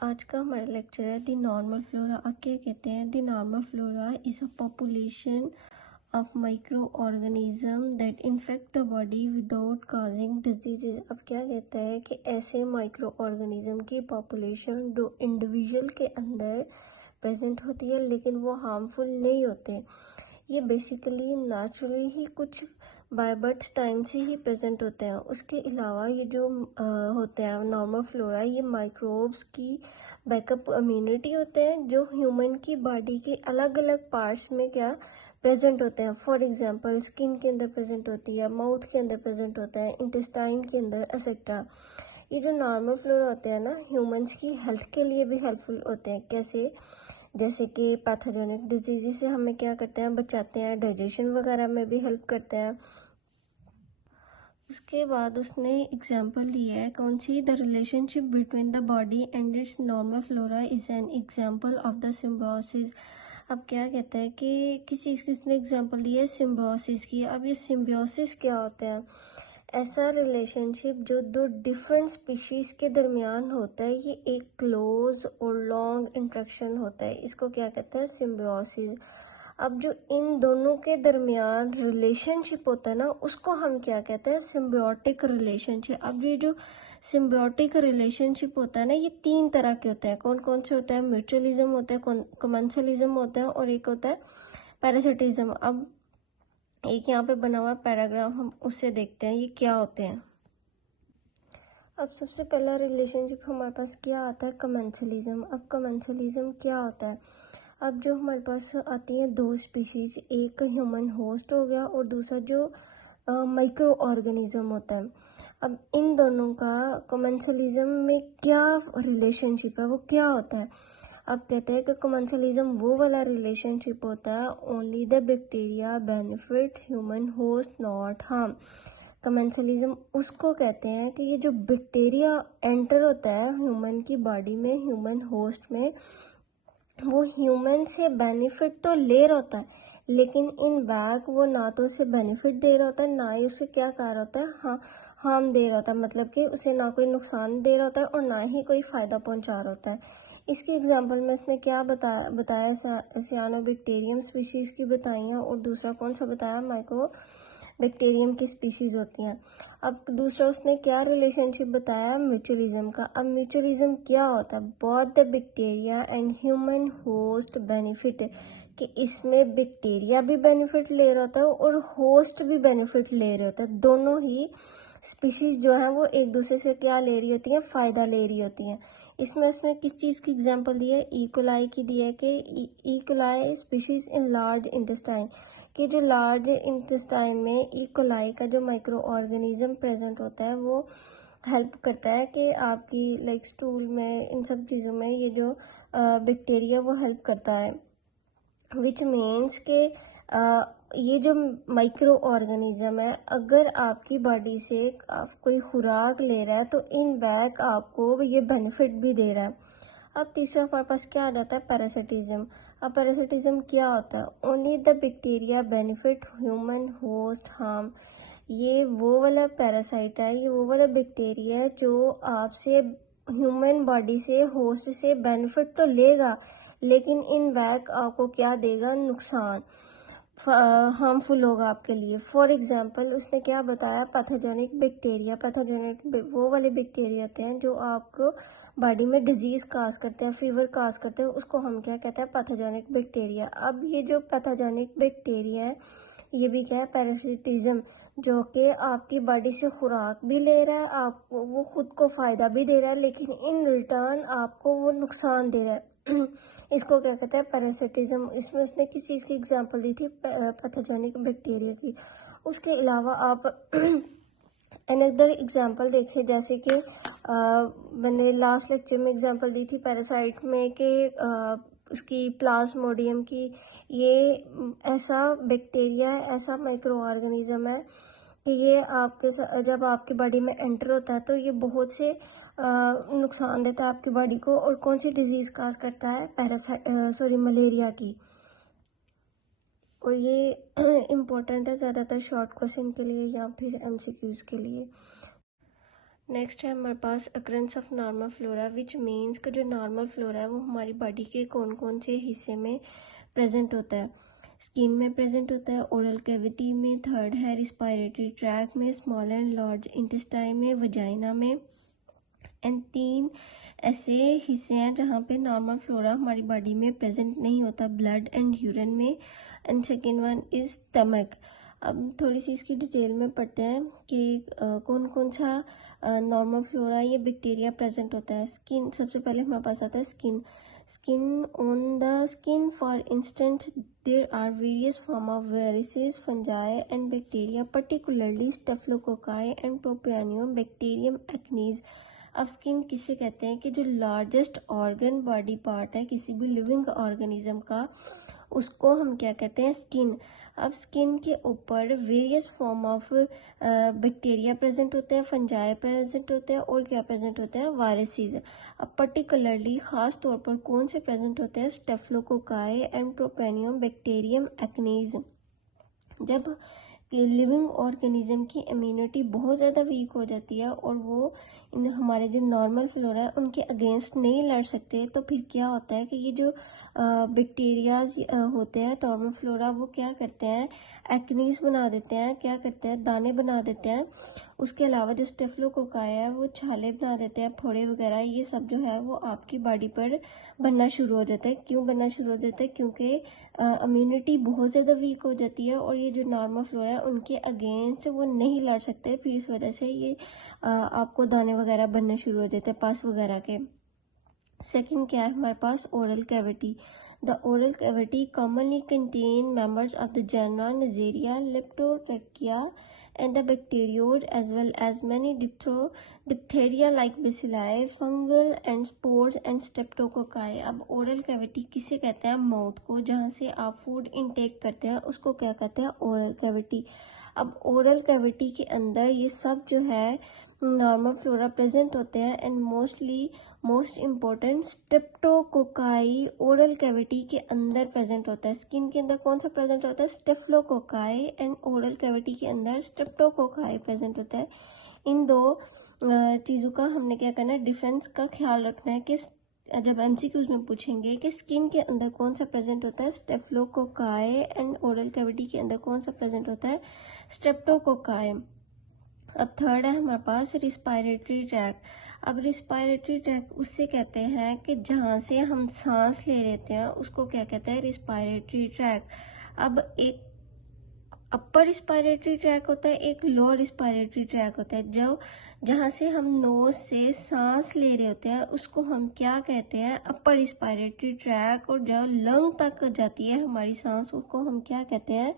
आज का हमारा लेक्चर है द नॉर्मल फ्लोरा। अब क्या कहते हैं, the normal flora is a population of micro organism that infect the body without causing diseases. अब क्या कहता है कि ऐसे माइक्रो ऑर्गेनिज्म की पॉपुलेशन जो इंडिविजुअल के अंदर प्रेजेंट होती है लेकिन वो हार्मफुल नहीं होते। ये बेसिकली नेचुरली ही कुछ बाय बर्थ टाइम से ही प्रेजेंट होते हैं। उसके अलावा ये जो होते हैं नॉर्मल फ्लोरा, ये माइक्रोब्स की बैकअप इम्यूनिटी होते हैं जो ह्यूमन की बॉडी के अलग अलग पार्ट्स में क्या प्रेजेंट होते हैं। फॉर एग्जांपल स्किन के अंदर प्रेजेंट होती है, माउथ के अंदर प्रेजेंट होता है, इंटेस्टाइन के अंदर एक्सेट्रा। ये जो नॉर्मल फ्लोरा होते हैं ना, ह्यूमंस की हेल्थ के लिए भी हेल्पफुल होते हैं। कैसे? जैसे कि पैथोजेनिक डिजीज से हमें क्या करते हैं, बचाते हैं, डाइजेशन वगैरह में भी हेल्प करते हैं। उसके बाद उसने एग्जाम्पल दिया है कौन सी, the relationship between the body and its normal flora is an example of the symbiosis. अब क्या कहता है कि किस चीज़ की उसने एग्जाम्पल दी है, सिम्बायोसिस की। अब ये सिम्बायोसिस क्या होता है? ऐसा रिलेशनशिप जो दो डिफरेंट स्पीशीज के दरमियान होता है, ये एक क्लोज और लॉन्ग इंट्रैक्शन होता है, इसको क्या कहते हैं, सिम्बायोसिस। अब जो इन दोनों के दरमियान रिलेशनशिप होता है ना, उसको हम क्या कहते हैं, सिम्बायोटिक रिलेशनशिप। अब ये जो सिम्बायोटिक रिलेशनशिप होता है ना, ये तीन तरह के होते हैं। कौन कौन से होते हैं? म्यूचुअलिज्म होता है, कमेंसलिज्म होता है, और एक होता है पैरासिटिज्म। अब एक यहाँ पे बना हुआ पैराग्राफ, हम उससे देखते हैं ये क्या होते हैं। अब सबसे पहला रिलेशनशिप हमारे पास क्या आता है, कमेंसलिज्म। अब कमेंसलिज्म क्या होता है? अब जो हमारे पास आती हैं दो स्पीशीज, एक ह्यूमन होस्ट हो गया और दूसरा जो माइक्रो ऑर्गेनिज्म होता है। अब इन दोनों का कमेंसलिज्म में क्या रिलेशनशिप है, वो क्या होता है? अब कहते हैं कि कमेंसलिज्म वो वाला रिलेशनशिप होता है, only the bacteria benefit human host not harm. Commensalism उसको कहते हैं कि ये जो बैक्टीरिया एंटर होता है ह्यूमन की बॉडी में, ह्यूमन होस्ट में, वो ह्यूमन से बेनिफिट तो ले रहा होता है लेकिन इन बैक वो ना तो उसे बेनिफिट दे रहा होता है, ना ही उसे क्या कर रहा होता है, हाँ हार्म दे रहा होता है। मतलब कि उसे ना कोई नुकसान दे रहा होता है और ना ही कोई फ़ायदा पहुंचा रहा होता है। इसके एग्जांपल में इसने क्या बताया सियानोबैक्टीरियम स्पीशीज़ की बताई हैं, और दूसरा कौन सा बताया, माइक्रो बैक्टीरियम की स्पीशीज़ होती हैं। अब दूसरा उसने क्या रिलेशनशिप बताया, म्यूचुअलिज्म का। अब म्यूचुअलिज्म क्या होता है, both the bacteria and human host benefit, कि इसमें बैक्टीरिया भी बेनिफिट ले रहा होता है और होस्ट भी बेनिफिट ले रहे होता है। दोनों ही स्पीशीज जो है वो एक दूसरे से क्या ले रही होती हैं, फ़ायदा ले रही होती हैं। इसमें किस चीज़ की एग्जांपल दी है, इकोलाई की दी है कि E coli species in large intestine, कि जो लार्ज इंटेस्टाइन में इकोलाई का जो माइक्रो ऑर्गेनिज्म प्रेजेंट होता है वो हेल्प करता है कि आपकी लाइक स्टूल में, इन सब चीज़ों में ये जो बैक्टीरिया वो हेल्प करता है। विच मीन्स के ये जो माइक्रो ऑर्गेनिज्म है, अगर आपकी बॉडी से आप कोई खुराक ले रहा है तो इन बैक आपको ये बेनिफिट भी दे रहा है। अब तीसरा हमारे पास क्या आ जाता है, पैरासिटिज्म। अब पैरासिटिज्म क्या होता है, only the bacteria benefit human host harm. ये वो वाला पैरासाइट है, ये वो वाला बैक्टीरिया है जो आपसे ह्यूमन बॉडी से, होस्ट से बेनिफिट तो लेगा लेकिन इन बैक आपको क्या देगा, नुकसान, हार्मफुल होगा आपके लिए। फॉर एग्जांपल उसने क्या बताया, पैथोजेनिक बैक्टीरिया। पैथोजेनिक वो वाले बैक्टीरिया होते हैं जो आपको बॉडी में डिजीज काज करते हैं, फीवर काज करते हैं, उसको हम क्या कहते हैं, पैथोजेनिक बैक्टीरिया। अब ये जो पैथोजेनिक बैक्टीरिया है ये भी क्या है, पैरासिटिज्म, जो कि आपकी बॉडी से खुराक भी ले रहा है, आपको वो खुद को फ़ायदा भी दे रहा है लेकिन इन रिटर्न आपको वो नुकसान दे रहा है। इसको क्या कहते हैं, पैरासिटिज्म। इसमें उसने किस चीज़ की एग्जांपल दी थी, पैथोजेनिक बैक्टीरिया की। उसके अलावा आप अनदर एग्जांपल देखें, जैसे कि मैंने लास्ट लेक्चर में एग्जांपल दी थी पैरासाइट में कि उसकी प्लाज्मोडियम की। ये ऐसा बैक्टीरिया है, ऐसा माइक्रो ऑर्गेनिज्म है कि ये आपके जब आपकी बॉडी में एंटर होता है तो ये बहुत से नुकसान देता है आपकी बॉडी को। और कौन सी डिजीज़ काज करता है, मलेरिया की। और ये इम्पोर्टेंट है ज़्यादातर शॉर्ट क्वेश्चन के लिए या फिर एमसीक्यूज़ के लिए। नेक्स्ट है हमारे पास occurrence of normal flora, which means का जो नॉर्मल फ्लोरा है वो हमारी बॉडी के कौन कौन से हिस्से में प्रेजेंट होता है। स्किन में प्रेजेंट होता है, ओरल कैविटी में, थर्ड है रिस्पायरेटरी ट्रैक में, स्मॉल एंड लार्ज इंटेस्टाइन में, वजाइना में। एंड 3 ऐसे हिस्से हैं जहाँ पे नॉर्मल फ्लोरा हमारी बॉडी में प्रेजेंट नहीं होता, ब्लड एंड यूरिन में। And second one is stomach. अब थोड़ी सी इसकी डिटेल में पढ़ते हैं कि कौन कौन सा नॉर्मल फ्लोरा या बैक्टीरिया प्रेजेंट होता है। स्किन सबसे पहले हमारे पास आता है skin. Skin, on the skin for instance there are various form of viruses, fungi and bacteria, particularly staphylococci and propionibacterium bacterium acnes। अब स्किन किसे कहते हैं कि जो लार्जेस्ट ऑर्गन बॉडी पार्ट है किसी भी लिविंग ऑर्गेनिज्म का, उसको हम क्या कहते हैं, स्किन। अब स्किन के ऊपर various form of bacteria present होते हैं, फंजाई प्रेजेंट होते हैं और क्या प्रेजेंट होते हैं, वायरसेस। अब पर्टिकुलरली खास तौर पर कौन से प्रेजेंट होते हैं, स्टेफिलोकोकाई एंड प्रोपेनियम बैक्टीरियम एक्नीज। जब लिविंग ऑर्गेनिज्म की इम्यूनिटी बहुत ज़्यादा वीक हो जाती है और वो हमारे जो नॉर्मल फ्लोरा है उनके अगेंस्ट नहीं लड़ सकते, तो फिर क्या होता है कि ये जो बैक्टीरियाज होते हैं नॉर्मल फ्लोरा, वो क्या करते हैं, एक्नीस बना देते हैं, क्या करते हैं, दाने बना देते हैं। उसके अलावा जो स्टेफिलोकोकाई है वो छाले बना देते हैं, फोड़े वगैरह, ये सब जो है वो आपकी बॉडी पर बनना शुरू हो जाता है। क्यों बनना शुरू हो जाता है, क्योंकि इम्यूनिटी बहुत ज़्यादा वीक हो जाती है और ये जो नॉर्मल फ्लोरा है उनके अगेंस्ट वो नहीं लड़ सकते, फिर इस वजह से ये आपको दाने वगैरह बनने शुरू हो जाते हैं, पस वगैरह के। सेकंड क्या है हमारे पास, oral cavity. The oral cavity commonly contain members of the genera Neisseria, Leptotrachea and the bacterioid as well as many diphtheria like bacilli, fungal and spores and streptococci। अब ओरल कैविटी किसे कहते हैं, mouth को, जहाँ से आप food intake करते हैं उसको क्या कहते हैं, ओरल कैविटी। अब ओरल कैविटी के अंदर ये सब जो है नॉर्मल फ्लोरा प्रेजेंट होते हैं and most important streptococci oral cavity के अंदर प्रेजेंट होता है। स्किन के अंदर कौन सा प्रेजेंट होता है, स्टेफिलोकोकाई, एंड ओरल कैविटी के अंदर स्ट्रेप्टोकोकाई प्रेजेंट होता है। इन दो चीज़ों का हमने क्या करना है, डिफरेंस का ख्याल रखना है कि जब एमसीक्यूज में पूछेंगे कि स्किन के अंदर कौन सा प्रेजेंट होता है, स्टेफिलोकोकाई, एंड ओरल कैविटी के अंदर कौन सा प्रेजेंट होता है, स्ट्रेप्टोकोकाई। अब थर्ड है हमारे पास रिस्पायरेटरी ट्रैक। अब रिस्पायरेटरी ट्रैक उससे कहते हैं कि जहाँ से हम सांस ले लेते हैं उसको क्या कहते हैं, रिस्पायरेटरी ट्रैक। अब एक अपर रिस्पायरेटरी ट्रैक होता है, एक लोअर रिस्पायरेटरी ट्रैक होता है। जो जहाँ से हम नोज से सांस ले रहे होते हैं उसको हम क्या कहते हैं, अपर रिस्पायरेटरी ट्रैक। और जो लंग तक जाती है हमारी सांस उसको हम क्या कहते हैं,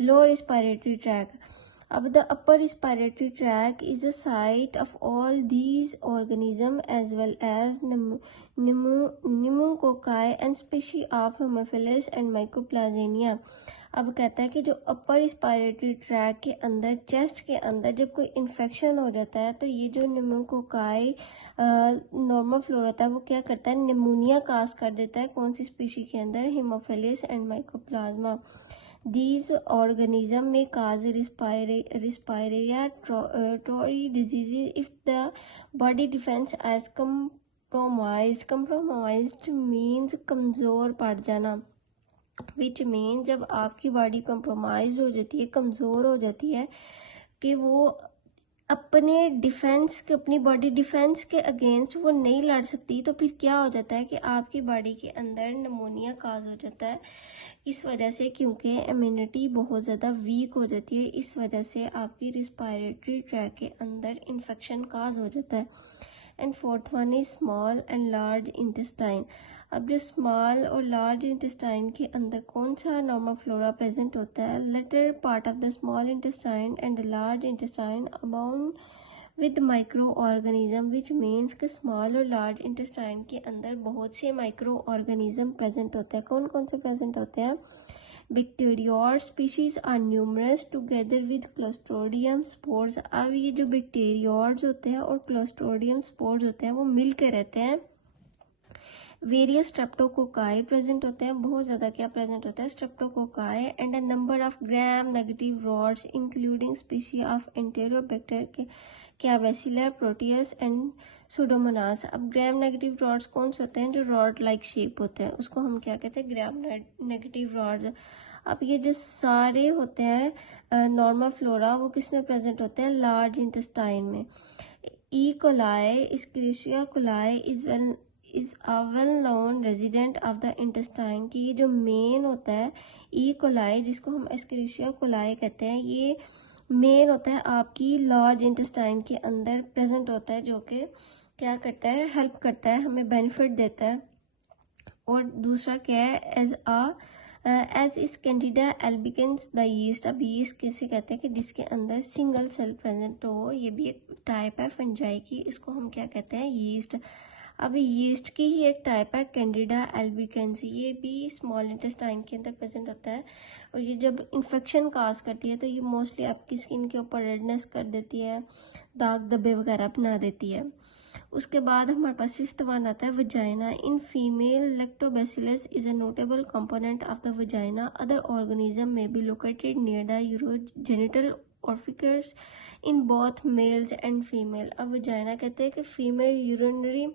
लोअर रिस्पायरेटरी ट्रैक। अब the upper respiratory tract is the site of all these organisms as well as pneumococci and species of Haemophilus and Mycoplasmia। अब कहता है कि जो अपर रिस्पायरेटरी ट्रैक के अंदर, चेस्ट के अंदर जब कोई इन्फेक्शन हो जाता है तो ये जो निमोकोकाई नॉर्मल फ्लोरा होता है वो क्या करता है, निमोनिया काज कर देता है। कौन सी स्पीशी के अंदर, Haemophilus and mycoplasma. These organisms may cause respiratory diseases if the body defense is compromised। Compromised means कमज़ोर पड़ जाना, which means जब आपकी बॉडी compromised हो जाती है, कमज़ोर हो जाती है कि वो अपने डिफेंस के, अपनी बॉडी डिफेंस के अगेंस्ट वो नहीं लड़ सकती, तो फिर क्या हो जाता है कि आपकी बॉडी के अंदर निमोनिया काज हो जाता है। इस वजह से, क्योंकि इम्यूनिटी बहुत ज़्यादा वीक हो जाती है, इस वजह से आपकी रिस्पायरेटरी ट्रैक के अंदर इन्फेक्शन काज हो जाता है। And fourth one is small and large intestine. अब जो स्मॉल और लार्ज इंटेस्टाइन के अंदर कौन सा नॉर्मल फ्लोरा प्रेजेंट होता है, later part of the small intestine and large intestine abound with micro organism, which means कि स्मॉल और लार्ज इंटेस्टाइन के अंदर बहुत से माइक्रो ऑर्गेनिज्म प्रेजेंट होते हैं। कौन कौन से प्रेजेंट होते हैं, bacteroid species are numerous together with clostridium spores. अब ये जो बैक्टीरियोड्स होते हैं और क्लोस्ट्रोडियम स्पोर्स होते हैं वो मिल के रहते हैं। वेरियस स्ट्रेप्टोकोकाई प्रेजेंट होते हैं, बहुत ज़्यादा क्या प्रेजेंट होता है, streptococci, and a number of gram negative rods including species of enterobacter क्या बेसिलर, प्रोटियस एंड सुडोमोनास। अब ग्राम नेगेटिव रॉड्स कौन से होते हैं? जो रॉड लाइक शेप होते हैं उसको हम क्या कहते हैं? ग्राम नेगेटिव रॉड्स। अब ये जो सारे होते हैं नॉर्मल फ्लोरा वो किस में प्रेजेंट होते हैं? लार्ज इंटेस्टाइन में। E coli, Escherichia coli is a well known resident of the intestine. की ये जो मेन होता है ई कोलाई, जिसको हम एस्क्रिशिया कोलाई कहते हैं, ये मेन होता है आपकी लार्ज इंटेस्टाइन के अंदर प्रेजेंट होता है, जो कि क्या करता है? हेल्प करता है, हमें बेनिफिट देता है। और दूसरा क्या है? एज इस कैंडिडा एल्बिकेंस द यीस्ट। अब यीस्ट कैसे कहते हैं? कि जिसके अंदर सिंगल सेल प्रेजेंट हो। ये भी एक टाइप है फंजाई की, इसको हम क्या कहते हैं? यीस्ट। अब यीस्ट की ही एक टाइप है कैंडिडा एल्बिकेंस, ये भी स्मॉल इंटेस्टाइन के अंदर प्रेजेंट होता है। और ये जब इन्फेक्शन काज करती है तो ये मोस्टली आपकी स्किन के ऊपर रेडनेस कर देती है, दाग धब्बे वगैरह बना देती है। उसके बाद हमारे पास फिफ्थ वन आता है vagina. In female lactobacillus is a notable component of the vagina. Other organism may be located near the urogenital orifice in both males and female. अब वजाइना कहते हैं कि फीमेल यूरिनरी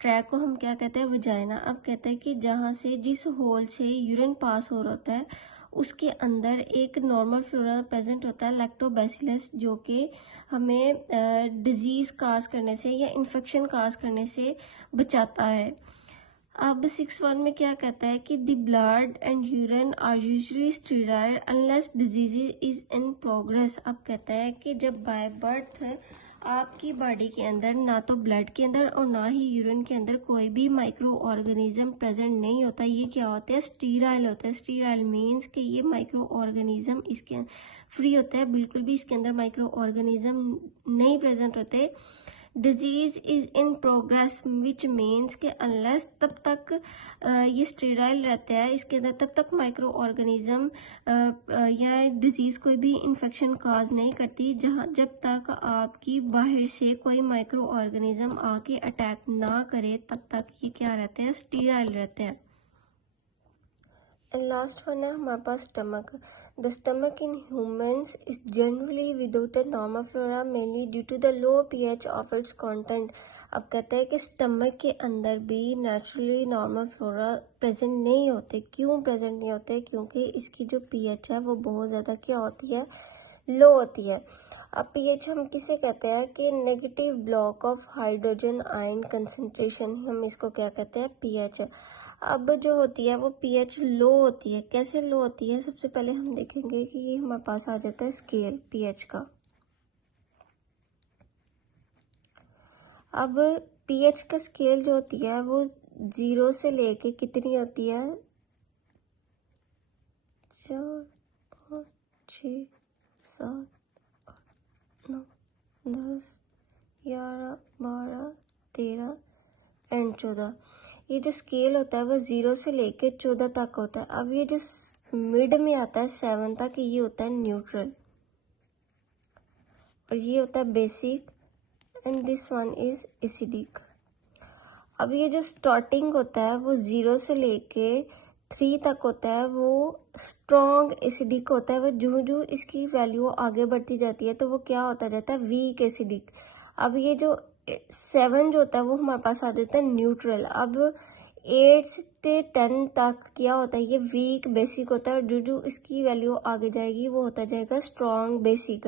ट्रैक को हम क्या कहते हैं? वजाइना। अब कहते हैं कि जहाँ से जिस होल से यूरिन पास हो रहा होता है उसके अंदर एक नॉर्मल फ्लोरा प्रेजेंट होता है लैक्टोबैसिलस, जो कि हमें डिजीज काज करने से या इन्फेक्शन काज करने से बचाता है। अब 6.1 में क्या कहता है कि the blood and urine are usually sterile unless disease is in progress. अब कहता है कि जब बाय बर्थ आपकी बॉडी के अंदर ना तो ब्लड के अंदर और ना ही यूरिन के अंदर कोई भी माइक्रो ऑर्गेनिज्म प्रेजेंट नहीं होता, ये क्या होते हैं? स्टीराइल होता है। स्टीराइल मीन्स कि ये माइक्रो ऑर्गेनिज्म इसके फ्री होता है, बिल्कुल भी इसके अंदर माइक्रो ऑर्गेनिज्म नहीं प्रेजेंट होते। Disease is in progress which means के अनलेस तब तक ये स्टेराइल रहता है इसके अंदर, तब तक माइक्रो ऑर्गेनिज्म या डिजीज कोई भी इन्फेक्शन काज नहीं करती, जहाँ जब तक आपकी बाहर से कोई माइक्रो ऑर्गेनिज्म आके अटैक ना करे तब तक ये क्या रहते हैं? स्टेराइल रहते हैं। लास्ट वन है हमारे पास stomach. The stomach in humans is generally without a normal flora mainly due to the low pH of its content. अब कहते हैं कि स्टमक के अंदर भी नेचुरली नॉर्मल फ्लोरा प्रेजेंट नहीं होते। क्यों प्रेजेंट नहीं होते? क्योंकि इसकी जो पीएच है वो बहुत ज़्यादा क्या होती है? लो होती है। अब पीएच हम किसे कहते हैं? कि negative block of hydrogen ion concentration, हम इसको क्या कहते हैं? पीएच। अब जो होती है वो पीएच लो होती है। कैसे लो होती है? सबसे पहले हम देखेंगे कि ये हमारे पास आ जाता है स्केल पीएच का। अब पीएच का स्केल जो होती है वो 0 से लेके कितनी होती है? 4, 5, 6, 7, 8, 9, 10, 11, 12, 13 एंड 14। ये जो स्केल होता है वो 0 से लेके 14 तक होता है। अब ये जो मिड में आता है 7 तक, ये होता है न्यूट्रल, और ये होता है basic, and this one is acidic. अब ये जो स्टार्टिंग होता है वो 0 से लेके 3 तक होता है, वो स्ट्रॉन्ग एसिडिक होता है। वो जो इसकी वैल्यू आगे बढ़ती जाती है तो वो क्या होता जाता है? Weak acidic. अब ये जो 7 जो होता है वो हमारे पास आ जाता है न्यूट्रल। अब 8 से 10 तक क्या होता है? ये वीक बेसिक होता है, और जो इसकी वैल्यू आगे जाएगी वो होता जाएगा स्ट्रॉन्ग बेसिक।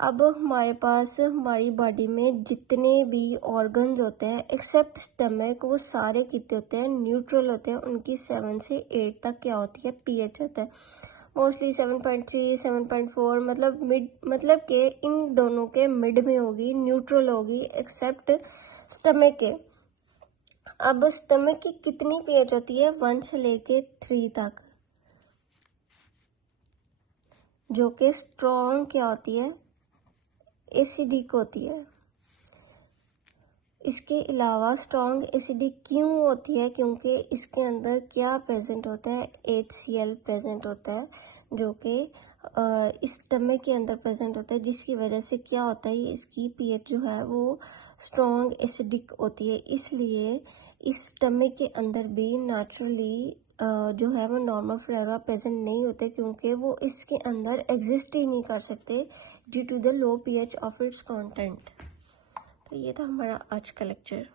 अब हमारे पास हमारी बॉडी में जितने भी ऑर्गन्स होते हैं एक्सेप्ट स्टमक, वो सारे कितने होते हैं? न्यूट्रल होते हैं। उनकी 7 से 8 तक क्या होती है? पीएच होता है। मोस्टली 7.3, 7.4, मतलब मिड, मतलब के इन दोनों के मिड में होगी, न्यूट्रल होगी, एक्सेप्ट स्टमक के। अब स्टमक की कितनी पीएच होती है? 1 से लेके 3 तक, जो कि स्ट्रॉन्ग क्या होती है? एसिडिक होती है। इसके अलावा स्ट्रॉन्ग एसिडिक क्यों होती है? क्योंकि इसके अंदर क्या प्रेजेंट होता है? HCl प्रेजेंट होता है, जो कि इस स्टमक के अंदर प्रेजेंट होता है, जिसकी वजह से क्या होता है? इसकी पीएच जो है वो स्ट्रॉन्ग एसिडिक होती है। इसलिए इस स्टमक के अंदर भी नेचुरली जो है वो नॉर्मल फ्लोरा प्रेजेंट नहीं होते, क्योंकि वो इसके अंदर एग्जिस्ट ही नहीं कर सकते। Due to the low pH of its content. तो ये था हमारा आज का लेक्चर।